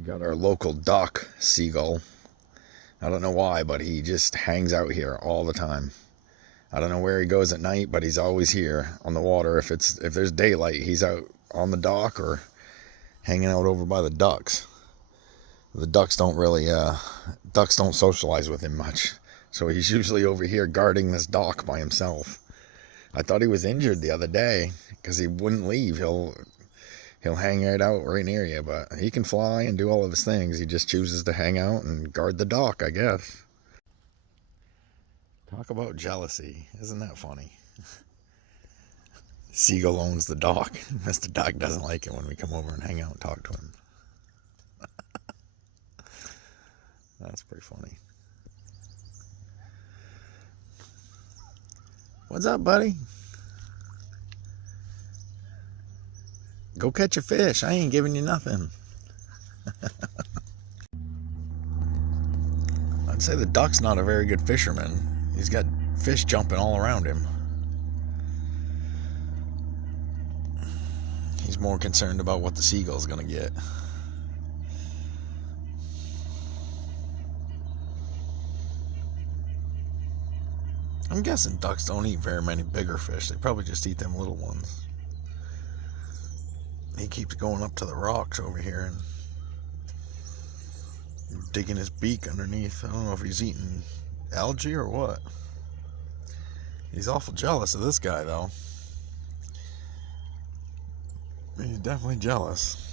We got our local duck, Seagull. I don't know why, but he just hangs out here all the time. I don't know where he goes at night, but he's always here on the water. If there's daylight, he's out on the dock or hanging out over by the ducks. The ducks don't socialize with him much, so he's usually over here guarding this dock by himself. I thought he was injured the other day because he wouldn't leave. He'll hang out right near you, but he can fly and do all of his things. He just chooses to hang out and guard the dock, I guess. Talk about jealousy. Isn't that funny? Seagull owns the dock. Mr. Duck doesn't like it when we come over and hang out and talk to him. That's pretty funny. What's up, buddy? Go catch a fish. I ain't giving you nothing. I'd say the duck's not a very good fisherman. He's got fish jumping all around him. He's more concerned about what the seagull's gonna get. I'm guessing ducks don't eat very many bigger fish. They probably just eat them little ones. He keeps going up to the rocks over here and digging his beak underneath. I don't know if he's eating algae or what. He's awful jealous of this guy, though. He's definitely jealous.